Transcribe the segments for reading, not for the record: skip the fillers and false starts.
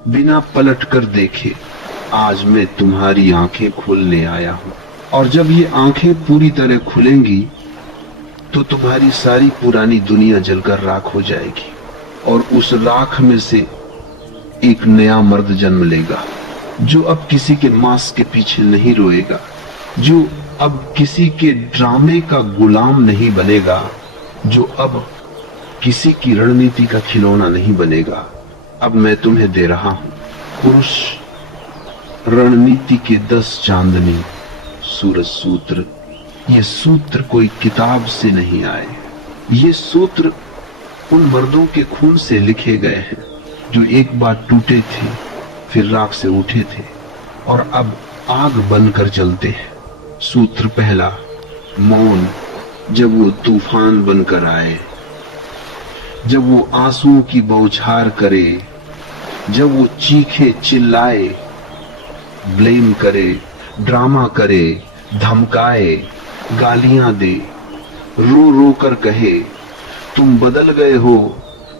बिना पलट कर देखे आज मैं तुम्हारी आंखें खोलने आया हूं। और जब ये आंखें पूरी तरह खुलेंगी तो तुम्हारी सारी पुरानी दुनिया जलकर राख हो जाएगी और उस राख में से एक नया मर्द जन्म लेगा जो अब किसी के मांस के पीछे नहीं रोएगा, जो अब किसी के ड्रामे का गुलाम नहीं बनेगा, जो अब किसी की रणनीति का खिलौना नहीं बनेगा। अब मैं तुम्हें दे रहा हूं पुरुष रणनीति के 10 चांदनी सूरज सूत्र। ये सूत्र कोई किताब से नहीं आए, ये सूत्र उन मर्दों के खून से लिखे गए हैं जो एक बार टूटे थे, फिर राख से उठे थे और अब आग बनकर चलते हैं। सूत्र पहला, मौन जब वो तूफान बनकर आए, जब वो आंसुओं की बौछार करे, जब वो चीखे चिल्लाए, ब्लेम करे, ड्रामा करे, धमकाए, गालियां दे, रो रो कर कहे तुम बदल गए हो,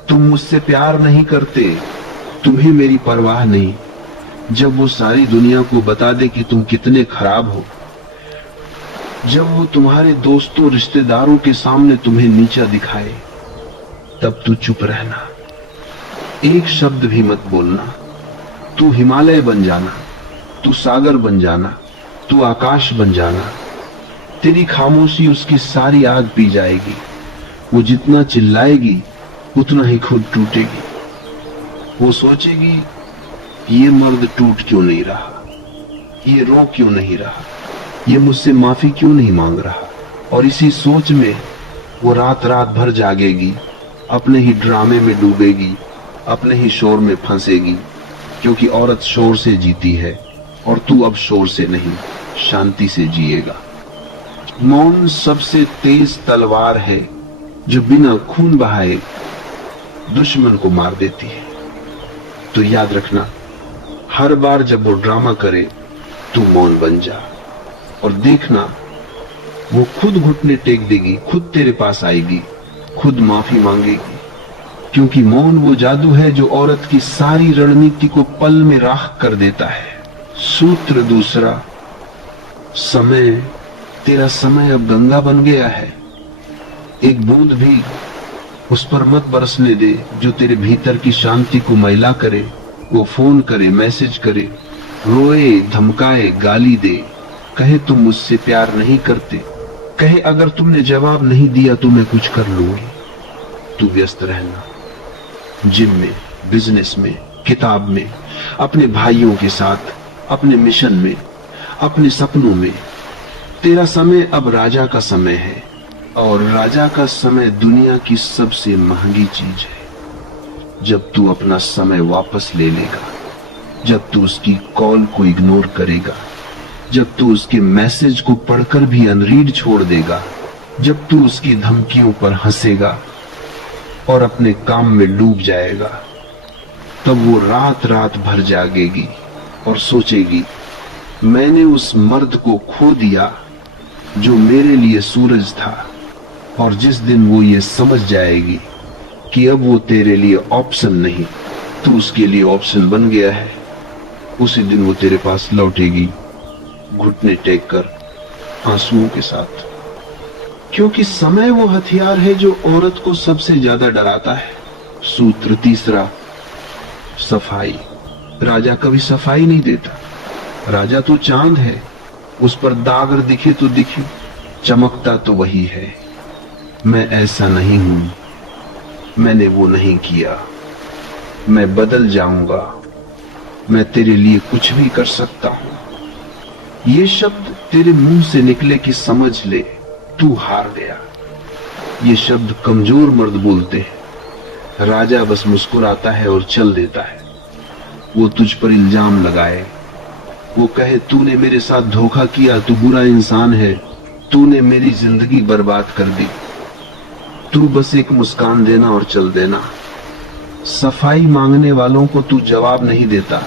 तुम मुझसे प्यार नहीं करते, तुम्हें मेरी परवाह नहीं। जब वो सारी दुनिया को बता दे कि तुम कितने खराब हो, जब वो तुम्हारे दोस्तों रिश्तेदारों के सामने तुम्हें नीचा दिखाए, तब तू चुप रहना, एक शब्द भी मत बोलना। तू हिमालय बन जाना, तू सागर बन जाना, तू आकाश बन जाना। तेरी खामोशी उसकी सारी आग पी जाएगी। वो जितना चिल्लाएगी उतना ही खुद टूटेगी। वो सोचेगी ये मर्द टूट क्यों नहीं रहा, ये रो क्यों नहीं रहा, ये मुझसे माफी क्यों नहीं मांग रहा। और इसी सोच में वो रात रात भर जागेगी, अपने ही ड्रामे में डूबेगी, अपने ही शोर में फंसेगी, क्योंकि औरत शोर से जीती है और तू अब शोर से नहीं, शांति से जिएगा। मौन सबसे तेज तलवार है जो बिना खून बहाए दुश्मन को मार देती है। तो याद रखना, हर बार जब वो ड्रामा करे तू मौन बन जा और देखना वो खुद घुटने टेक देगी, खुद तेरे पास आएगी, खुद माफी मांगेगी। क्योंकि मौन वो जादू है जो औरत की सारी रणनीति को पल में राख कर देता है। सूत्र दूसरा, समय। तेरा समय अब गंगा बन गया है। एक बूंद भी उस पर मत बरसने दे जो तेरे भीतर की शांति को मैला करे। वो फोन करे, मैसेज करे, रोए, धमकाए, गाली दे, कहे तुम मुझसे प्यार नहीं करते, कहे अगर तुमने जवाब नहीं दिया तो मैं कुछ कर लूंगी। तू व्यस्त रहना, जिम में, बिजनेस में, किताब में, अपने भाइयों के साथ, अपने मिशन में, अपने सपनों में। तेरा समय अब राजा का समय है और राजा का समय दुनिया की सबसे महंगी चीज है। जब तू अपना समय वापस ले लेगा, जब तू उसकी कॉल को इग्नोर करेगा, जब तू उसके मैसेज को पढ़कर भी अनरीड छोड़ देगा, जब तू उसकी धमकियों पर हंसेगा और अपने काम में डूब जाएगा, तब वो रात रात भर जागेगी और सोचेगी मैंने उस मर्द को खो दिया जो मेरे लिए सूरज था। और जिस दिन वो ये समझ जाएगी कि अब वो तेरे लिए ऑप्शन नहीं, तो उसके लिए ऑप्शन बन गया है, उसी दिन वो तेरे पास लौटेगी, घुटने टेक कर, आंसुओं के साथ। क्योंकि समय वो हथियार है जो औरत को सबसे ज्यादा डराता है। सूत्र तीसरा, सफाई। राजा कभी सफाई नहीं देता। राजा तो चांद है, उस पर दाग दिखे तो दिखे, चमकता तो वही है। मैं ऐसा नहीं हूं, मैंने वो नहीं किया, मैं बदल जाऊंगा, मैं तेरे लिए कुछ भी कर सकता हूं। ये शब्द तेरे मुंह से निकले कि समझ ले तू हार गया। ये शब्द कमजोर मर्द बोलते हैं। राजा बस मुस्कुराता है और चल देता है। वो तुझ पर इल्जाम लगाए, वो कहे तूने मेरे साथ धोखा किया, तू बुरा इंसान है, तूने मेरी जिंदगी बर्बाद कर दी। तू बस एक मुस्कान देना और चल देना। सफाई मांगने वालों को तू जवाब नहीं देता,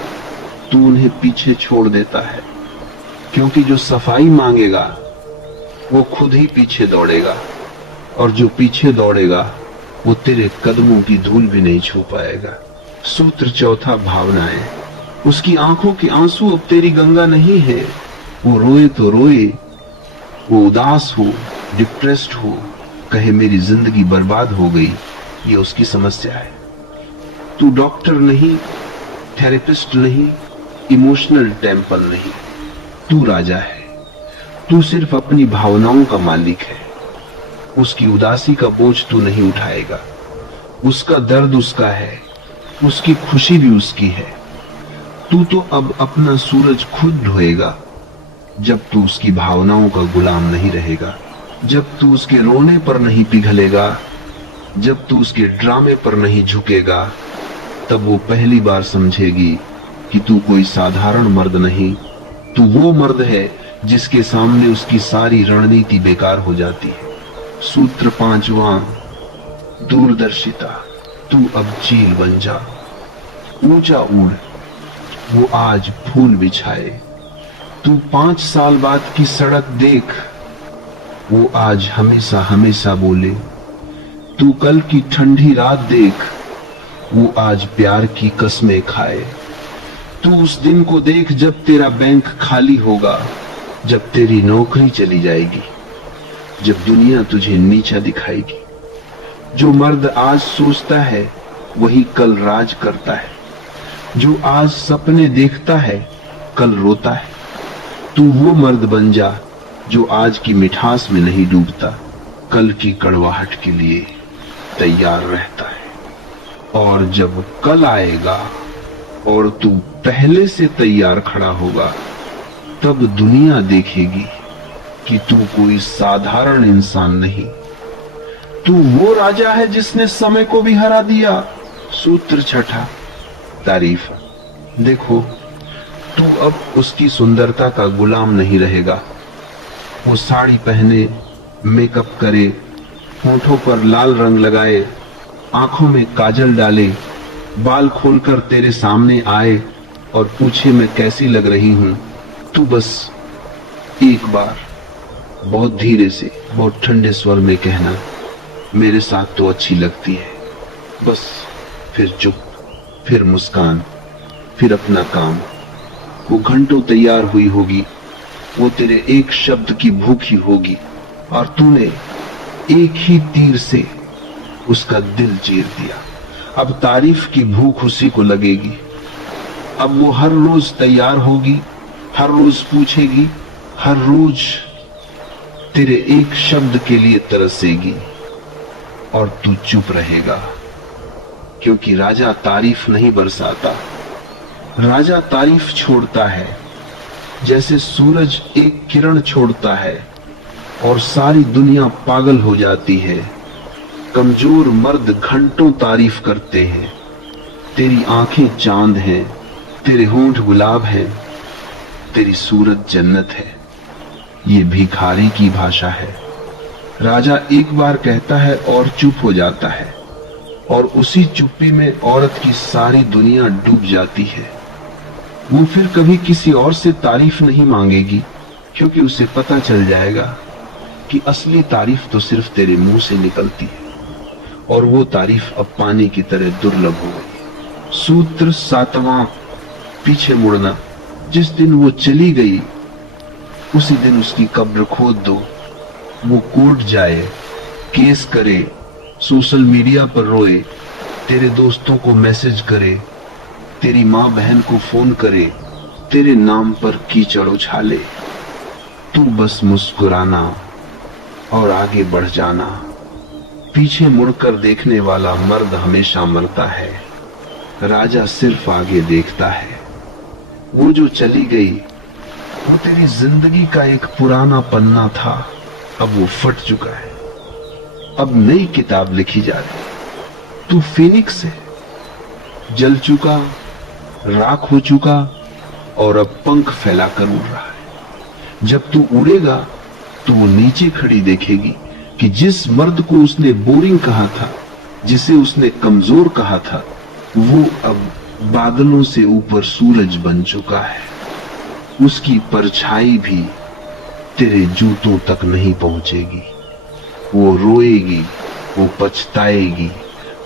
तू उन्हें पीछे छोड़ देता है। क्योंकि जो सफाई मांगेगा वो खुद ही पीछे दौड़ेगा, और जो पीछे दौड़ेगा वो तेरे कदमों की धूल भी नहीं छू पाएगा। सूत्र चौथा, भावनाएं। उसकी आंखों के आंसू अब तेरी गंगा नहीं है। वो रोए तो रोए, वो उदास हो, डिप्रेस्ड हो, कहे मेरी जिंदगी बर्बाद हो गई, ये उसकी समस्या है। तू डॉक्टर नहीं, थेरेपिस्ट नहीं, इमोशनल टेम्पल नहीं, तू राजा है। तू सिर्फ अपनी भावनाओं का मालिक है। उसकी उदासी का बोझ तू नहीं उठाएगा। उसका दर्द उसका है, उसकी खुशी भी उसकी है। तू तो अब अपना सूरज खुद ढोएगा जब तू उसकी भावनाओं का गुलाम नहीं रहेगा, जब तू उसके रोने पर नहीं पिघलेगा, जब तू उसके ड्रामे पर नहीं झुकेगा। तब वो पहली बार समझेगी कि तू कोई साधारण मर्द नहीं, तू वो मर्द है जिसके सामने उसकी सारी रणनीति बेकार हो जाती है। सूत्र पांचवा, दूरदर्शिता। तू अब चील बन जा, ऊंचा उड़, वो आज फूल बिछाए। तू 5 साल बाद की सड़क देख, वो आज हमेशा हमेशा बोले। तू कल की ठंडी रात देख, वो आज प्यार की कसमें खाए। तू उस दिन को देख जब तेरा बैंक खाली होगा, जब तेरी नौकरी चली जाएगी, जब दुनिया तुझे नीचा दिखाएगी। जो मर्द आज सोचता है वही कल राज करता है। जो आज सपने देखता है कल रोता है। तू वो मर्द बन जा जो आज की मिठास में नहीं डूबता, कल की कड़वाहट के लिए तैयार रहता है। और जब कल आएगा और तू पहले से तैयार खड़ा होगा, तब दुनिया देखेगी कि तू कोई साधारण इंसान नहीं, तू वो राजा है जिसने समय को भी हरा दिया। सूत्र छठा, तारीफ। देखो, तू अब उसकी सुंदरता का गुलाम नहीं रहेगा। वो साड़ी पहने, मेकअप करे, होठों पर लाल रंग लगाए, आंखों में काजल डाले, बाल खोलकर तेरे सामने आए और पूछे मैं कैसी लग रही हूं, तू बस एक बार बहुत धीरे से, बहुत ठंडे स्वर में कहना, मेरे साथ तो अच्छी लगती है। बस फिर चुप, फिर मुस्कान, फिर अपना काम। वो घंटों तैयार हुई होगी, वो तेरे एक शब्द की भूखी होगी और तूने एक ही तीर से उसका दिल चीर दिया। अब तारीफ की भूख उसी को लगेगी। अब वो हर रोज तैयार होगी, हर रोज पूछेगी, हर रोज तेरे एक शब्द के लिए तरसेगी और तू चुप रहेगा। क्योंकि राजा तारीफ नहीं बरसाता, राजा तारीफ छोड़ता है। जैसे सूरज एक किरण छोड़ता है और सारी दुनिया पागल हो जाती है। कमजोर मर्द घंटों तारीफ करते हैं। तेरी आंखें चांद हैं, तेरे होंठ गुलाब हैं, तेरी सूरत जन्नत है। ये भिखारी की भाषा है। राजा एक बार कहता है और चुप हो जाता है, और उसी चुप्पी में औरत की सारी दुनिया डूब जाती है। वो फिर कभी किसी और से तारीफ नहीं मांगेगी, क्योंकि उसे पता चल जाएगा कि असली तारीफ तो सिर्फ तेरे मुंह से निकलती है, और वो तारीफ अब पानी की तरह दुर्लभ हो गई। सूत्र सातवां, पीछे मुड़ना। जिस दिन वो चली गई उसी दिन उसकी कब्र खोद दो। वो कोर्ट जाए, केस करे, सोशल मीडिया पर रोए, तेरे दोस्तों को मैसेज करे, तेरी माँ बहन को फोन करे, तेरे नाम पर कीचड़ उछाले। तू बस मुस्कुराना और आगे बढ़ जाना। पीछे मुड़कर देखने वाला मर्द हमेशा मरता है, राजा सिर्फ आगे देखता है। वो जो चली गई वो तेरी जिंदगी का एक पुराना पन्ना था, अब वो फट चुका है। अब नई किताब लिखी जा रही। तू फीनिक्स है, जल चुका, राख हो चुका और अब पंख फैलाकर उड़ रहा है। जब तू उड़ेगा तो वो नीचे खड़ी देखेगी कि जिस मर्द को उसने बोरिंग कहा था, जिसे उसने कमजोर कहा था, वो अब बादलों से ऊपर सूरज बन चुका है। उसकी परछाई भी तेरे जूतों तक नहीं पहुंचेगी। वो रोएगी, वो पछताएगी,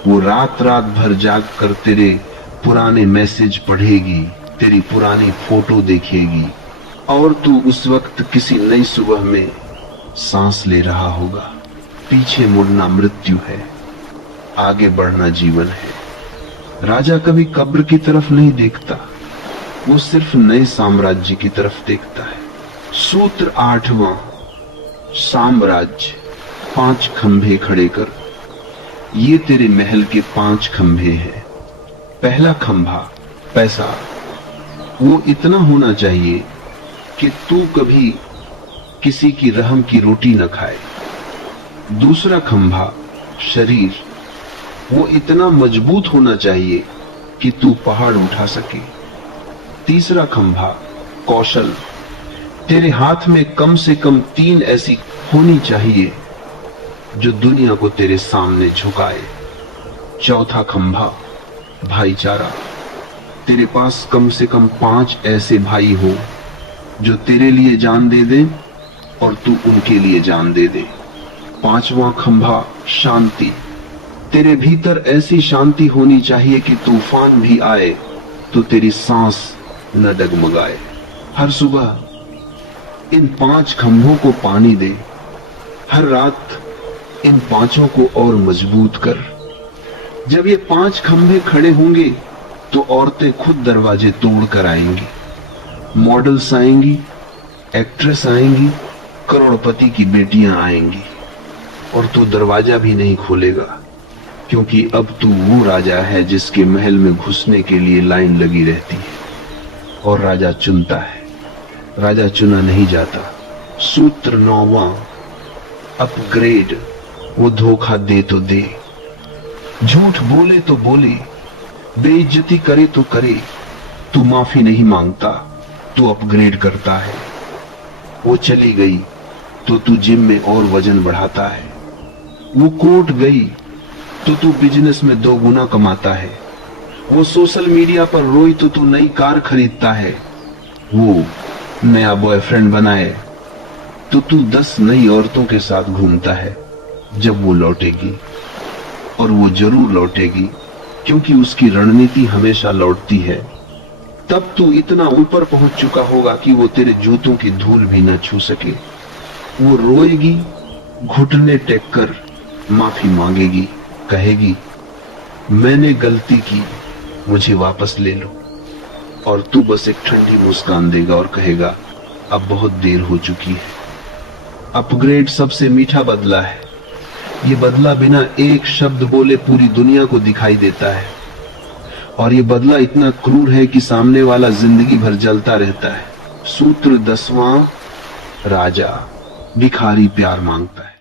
वो रात रात भर जाग कर तेरे पुराने मैसेज पढ़ेगी, तेरी पुरानी फोटो देखेगी और तू उस वक्त किसी नई सुबह में सांस ले रहा होगा। पीछे मुड़ना मृत्यु है, आगे बढ़ना जीवन है। राजा कभी कब्र की तरफ नहीं देखता, वो सिर्फ नए साम्राज्य की तरफ देखता है। सूत्र 8वां, साम्राज्य। 5 खंभे खड़े कर। ये तेरे महल के 5 खंभे हैं। पहला खंभा पैसा, वो इतना होना चाहिए कि तू कभी किसी की रहम की रोटी न खाए। दूसरा खंभा शरीर, वो इतना मजबूत होना चाहिए कि तू पहाड़ उठा सके। तीसरा खंभा कौशल, तेरे हाथ में कम से कम 3 ऐसी होनी चाहिए जो दुनिया को तेरे सामने झुकाए। चौथा खंभा भाईचारा, तेरे पास कम से कम 5 ऐसे भाई हो जो तेरे लिए जान दे दे और तू उनके लिए जान दे दे। 5वां खंभा शांति, तेरे भीतर ऐसी शांति होनी चाहिए कि तूफान भी आए तो तेरी सांस न डगमगाए। हर सुबह इन 5 खंभों को पानी दे, हर रात इन 5 को और मजबूत कर। जब ये 5 खंभे खड़े होंगे तो औरतें खुद दरवाजे तोड़ कर आएंगी, मॉडल्स आएंगी, एक्ट्रेस आएंगी, करोड़पति की बेटियां आएंगी और तू दरवाजा भी नहीं खोलेगा, क्योंकि अब तू वो राजा है जिसके महल में घुसने के लिए लाइन लगी रहती है और राजा चुनता है, राजा चुना नहीं जाता। सूत्र 9वां, अपग्रेड। वो धोखा दे तो दे, झूठ बोले तो बोले, बेइज्जती करे तो करे, तू माफी नहीं मांगता, तू अपग्रेड करता है। वो चली गई तो तू जिम में और वजन बढ़ाता है। वो कोर्ट गई तो तू बिजनेस में 2 गुना कमाता है। वो सोशल मीडिया पर रोई तो तू नई कार खरीदता है। वो नया बॉयफ्रेंड बनाए तो तू 10 नई औरतों के साथ घूमता है। जब वो लौटेगी, और वो जरूर लौटेगी क्योंकि उसकी रणनीति हमेशा लौटती है, तब तू इतना ऊपर पहुंच चुका होगा कि वो तेरे जूतों की धूल भी न छू सके। वो रोएगी, घुटने टेक कर माफी मांगेगी, कहेगी मैंने गलती की, मुझे वापस ले लो। और तू बस एक ठंडी मुस्कान देगा और कहेगा अब बहुत देर हो चुकी है। अपग्रेड सबसे मीठा बदला है। ये बदला बिना एक शब्द बोले पूरी दुनिया को दिखाई देता है, और ये बदला इतना क्रूर है कि सामने वाला जिंदगी भर जलता रहता है। सूत्र 10वां, राजा। भिखारी प्यार मांगता है।